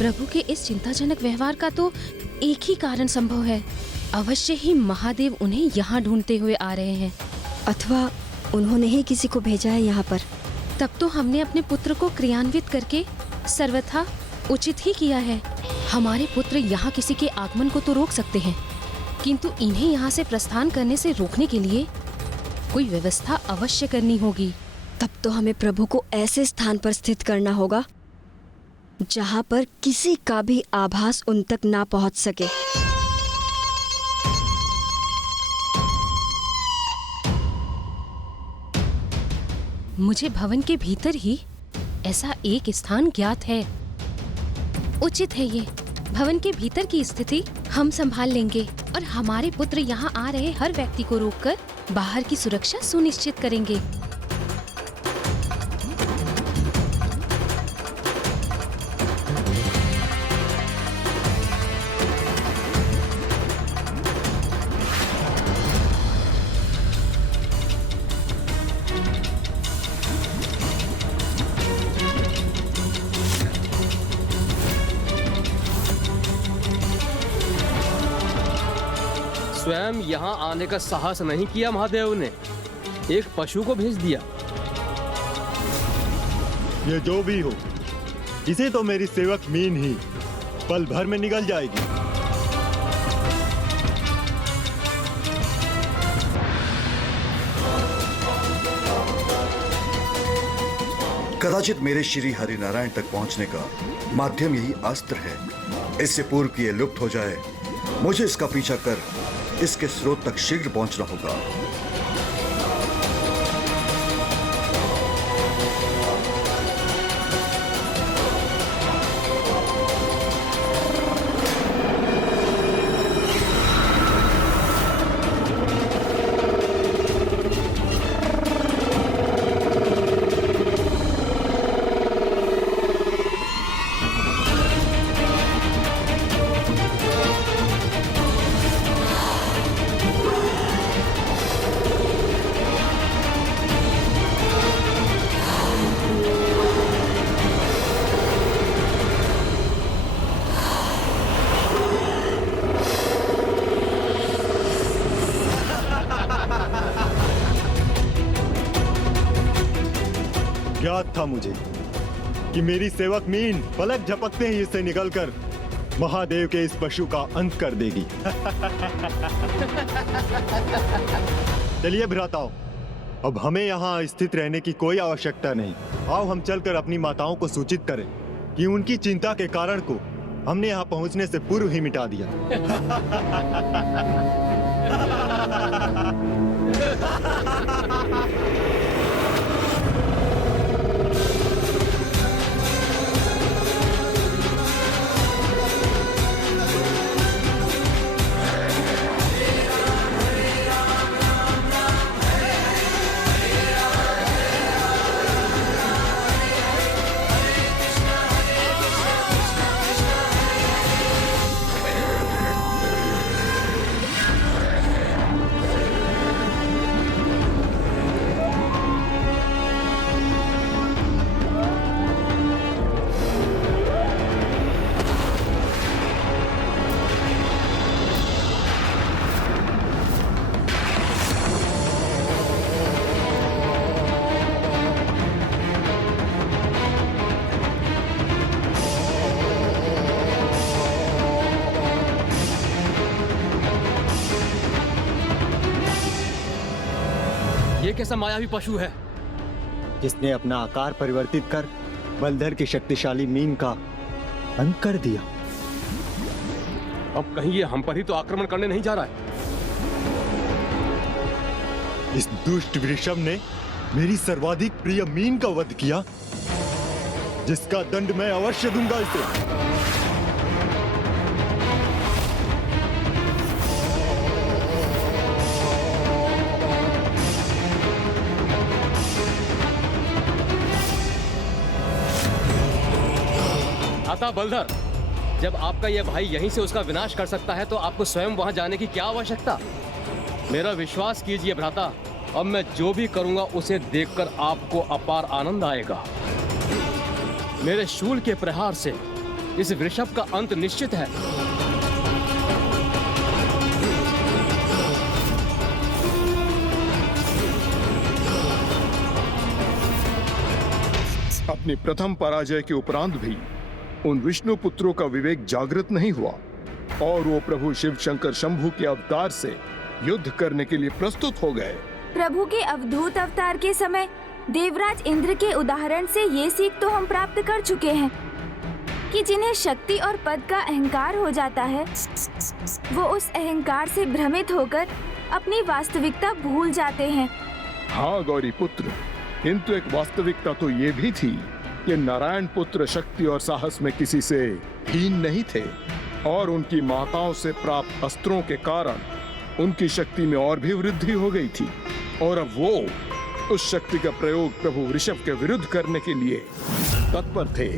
प्रभु के इस चिंताजनक व्यवहार का तो एक ही कारण संभव है। अवश्य ही महादेव उन्हें यहाँ ढूंढते हुए आ रहे हैं, अथवा उन्होंने ही किसी को भेजा है यहाँ पर। तब तो हमने अपने पुत्र को क्रियान्वित करके सर्वथा उचित ही किया है। हमारे पुत्र यहाँ किसी के आगमन को तो रोक सकते हैं, किंतु इन्हें यहाँ से प्रस्थान करने से रोकने के लिए कोई व्यवस्था अवश्य करनी होगी। तब तो हमें प्रभु को ऐसे स्थान पर स्थित करना होगा जहाँ पर किसी का भी आभास उन तक ना पहुँच सके। मुझे भवन के भीतर ही ऐसा एक स्थान ज्ञात है। उचित है ये। भवन के भीतर की स्थिति हम संभाल लेंगे और हमारे पुत्र यहाँ आ रहे हर व्यक्ति को रोककर बाहर की सुरक्षा सुनिश्चित करेंगे। स्वयं यहाँ आने का साहस नहीं किया महादेव ने, एक पशु को भेज दिया। ये जो भी हो, इसे तो मेरी सेवक मीन ही पल भर में निगल जाएगी। कदाचित मेरे श्री हरिनारायण तक पहुंचने का माध्यम यही अस्त्र है। इससे पूर्व कि ये लुप्त हो जाए, मुझे इसका पीछा कर इसके स्रोत तक शीघ्र पहुंचना होगा। ज्ञात था मुझे कि मेरी सेवक मीन पलक झपकते ही इससे निकलकर महादेव के इस पशु का अंत कर देगी। चलिए भ्राताओं, अब हमें यहाँ स्थित रहने की कोई आवश्यकता नहीं। आओ हम चलकर अपनी माताओं को सूचित करें कि उनकी चिंता के कारण को हमने यहाँ पहुँचने से पूर्व ही मिटा दिया। ये कैसा मायावी पशु है जिसने अपना आकार परिवर्तित कर बलधर के शक्तिशाली मीन का अंत कर दिया। अब कहीं ये हम पर ही तो आक्रमण करने नहीं जा रहा है। इस दुष्ट वृषभ ने मेरी सर्वाधिक प्रिय मीन का वध किया, जिसका दंड मैं अवश्य दूंगा इसे। आता बलधर, जब आपका यह भाई यहीं से उसका विनाश कर सकता है तो आपको स्वयं वहां जाने की क्या आवश्यकता? मेरा विश्वास कीजिए भ्राता, अब मैं जो भी करूंगा उसे देखकर आपको अपार आनंद आएगा। मेरे शूल के प्रहार से इस वृषभ का अंत निश्चित है। अपनी प्रथम पराजय के उपरांत भी उन विष्णु पुत्रों का विवेक जागृत नहीं हुआ और वो प्रभु शिव शंकर शंभु के अवतार से युद्ध करने के लिए प्रस्तुत हो गए। प्रभु के अवधूत अवतार के समय देवराज इंद्र के उदाहरण से ये सीख तो हम प्राप्त कर चुके हैं कि जिन्हें शक्ति और पद का अहंकार हो जाता है, वो उस अहंकार से भ्रमित होकर अपनी वास्तविकता भूल जाते हैं। हाँ गौरी पुत्र, किंतु एक वास्तविकता तो ये भी थी कि नारायण पुत्र शक्ति और साहस में किसी से हीन नहीं थे और उनकी माताओं से प्राप्त अस्त्रों के कारण उनकी शक्ति में और भी वृद्धि हो गई थी और अब वो उस शक्ति का प्रयोग प्रभु ऋषभ के विरुद्ध करने के लिए तत्पर थे।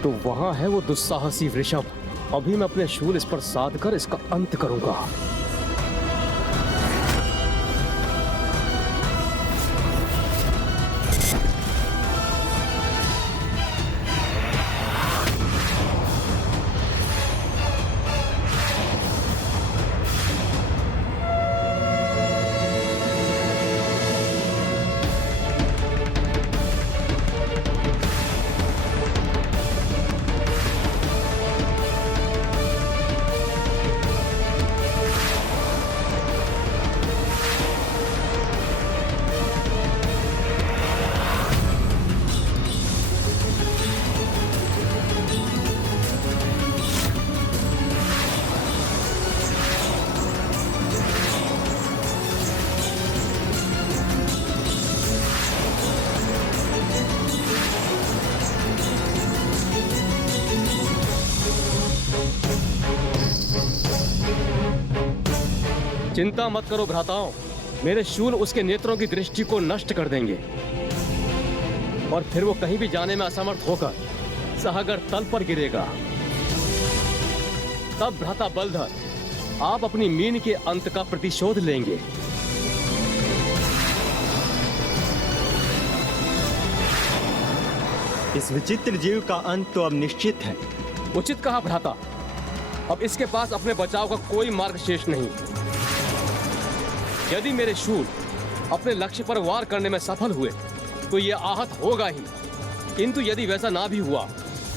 तो वहां है वो दुस्साहसी वृषभ। अभी मैं अपने शूल इस पर साध कर इसका अंत करूंगा। चिंता मत करो भ्राताओं, मेरे शूल उसके नेत्रों की दृष्टि को नष्ट कर देंगे और फिर वो कहीं भी जाने में असमर्थ होकर सागर तल पर गिरेगा। तब भ्राता बलधर, आप अपनी मीन के अंत का प्रतिशोध लेंगे। इस विचित्र जीव का अंत तो अब निश्चित है। उचित कहा भ्राता। अब इसके पास अपने बचाव का कोई मार्ग शेष नहीं। यदि मेरे शूल अपने लक्ष्य पर वार करने में सफल हुए तो ये आहत होगा ही, किंतु यदि वैसा ना भी हुआ,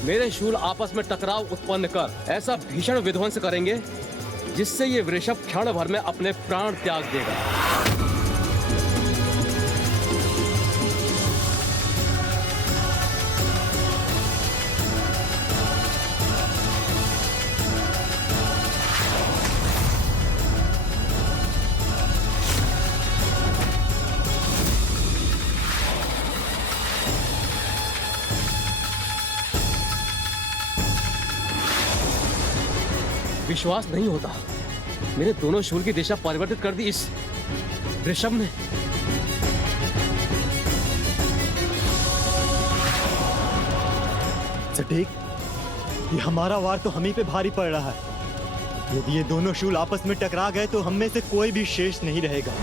मेरे शूल आपस में टकराव उत्पन्न कर ऐसा भीषण विध्वंस करेंगे जिससे ये वृषभ क्षण भर में अपने प्राण त्याग देगा। विश्वास नहीं होता, मेरे दोनों शूल की दिशा परिवर्तित कर दी इस वृषभ ने। सटीक, ये हमारा वार तो हम ही पे भारी पड़ रहा है। यदि ये दोनों शूल आपस में टकरा गए तो हम में से कोई भी शेष नहीं रहेगा।